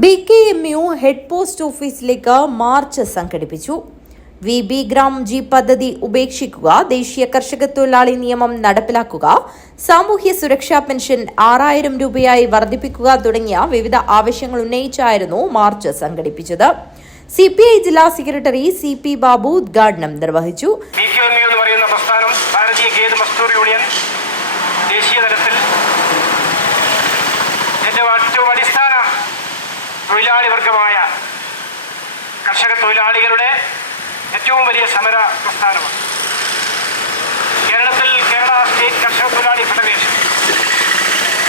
BKMU head post ഓഫീസിലേക്ക് March സംഘടിപ്പിച്ചു. VB gram G പദ്ധതി ഉപേക്ഷിക്കുക, ദേശീയ കർഷക തൊഴിലാളി നിയമം നടപ്പിലാക്കുക, സാമൂഹ്യ സുരക്ഷാ പെൻഷൻ 6000 രൂപയായി വർദ്ധിപ്പിക്കുക തുടങ്ങിയ വിവിധ ആവശ്യങ്ങൾ ഉന്നയിച്ചായിരുന്നു മാർച്ച് സംഘടിപ്പിച്ചത്. CPI ജില്ലാ സെക്രട്ടറി CP ബാബു ഉദ്ഘാടനം നിർവഹിച്ചു. BKMU എന്ന് പറയുന്ന പ്രസ്ഥാനം ഭാരതീയ ഖേദ് മസ്ദൂർ യൂണിയൻ ദേശീയ തലത്തിൽ ഏറ്റവും അടിസ്ഥാന തൊഴിലാളി വർഗമായ കർഷക തൊഴിലാളികളുടെ ഏറ്റവും വലിയ സമര പ്രസ്ഥാനമാണ്. കേരളത്തിൽ കേരള സ്റ്റേറ്റ് കർഷക തൊഴിലാളി ഫെഡറേഷൻ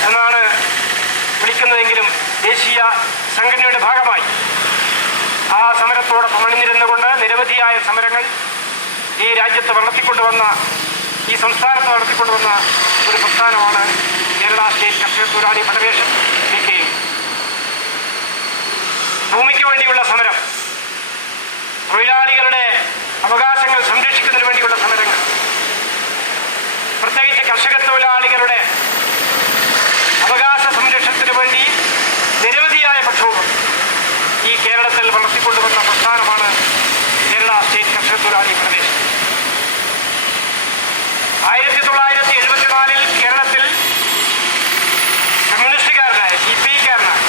എന്നാണ് വിളിക്കുന്നതെങ്കിലും ദേശീയ സംഘടനയുടെ ഭാഗമായി ആ സമരത്തോടൊപ്പം അണിനിരുന്നുകൊണ്ട് നിരവധിയായ സമരങ്ങൾ ഈ രാജ്യത്ത് ഈ സംസ്ഥാനത്ത് വളർത്തിക്കൊണ്ടുവന്ന ഒരു പ്രസ്ഥാനമാണ് കേരള സ്റ്റേറ്റ് കർഷക തൊഴിലാളി ഫെഡറേഷൻ BKMU. ഭൂമിക്ക് വേണ്ടിയുള്ള സമരം, തൊഴിലാളികളുടെ അവകാശങ്ങൾ സംരക്ഷിക്കുന്നതിന് വേണ്ടിയുള്ള സമരങ്ങൾ, പ്രത്യേകിച്ച് കർഷക തൊഴിലാളികളുടെ അവകാശ സംരക്ഷണത്തിന് വേണ്ടി നിരവധിയായ പ്രക്ഷോഭം ഈ കേരളത്തിൽ വളർത്തിക്കൊണ്ടുവന്ന പ്രസ്ഥാനമാണ് കേരള സ്റ്റേറ്റ് കർഷക തൊഴിലാളി ഫെഡറേഷൻ. 1974 കേരളത്തിൽ കമ്മ്യൂണിസ്റ്റുകാരനായ CPI-കാരനായ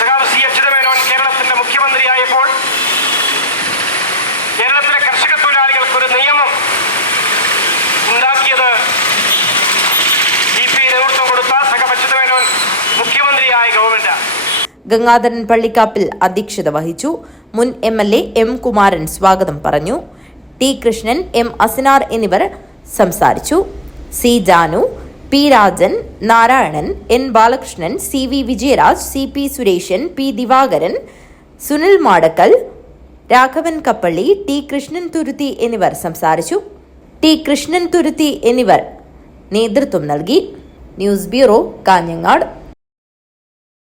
സഖാവ് C. അച്യുതമേനോൻ കേരളത്തിന്റെ മുഖ്യമന്ത്രിയായപ്പോൾ കേരളത്തിലെ കർഷക തൊഴിലാളികൾക്കൊരു നിയമം ഉണ്ടാക്കിയത് CPI നേതൃത്വം കൊടുത്ത സഖാവ് അച്യുതമേനോൻ മുഖ്യമന്ത്രിയായ ഗവൺമെന്റാണ്. ഗംഗാധരൻ പള്ളിക്കാപ്പിൽ അധ്യക്ഷത വഹിച്ചു. മുൻ MLA M. കുമാരൻ സ്വാഗതം പറഞ്ഞു. T. കൃഷ്ണൻ, M. അസിനാർ എന്നിവർ സംസാരിച്ചു. C. Janu, P. Rajan, Narayanan, N. Balakrishnan, CV Vijayaraj, CP Sureshan, P. Divakaran, Sunil Madakkal, Raghavan Kappally, T. Krishnan തുരുത്തി എന്നിവർ സംസാരിച്ചു. T. കൃഷ്ണൻ തുരുത്തി എന്നിവർ നേതൃത്വം നൽകി. News bureau, Kanhangad.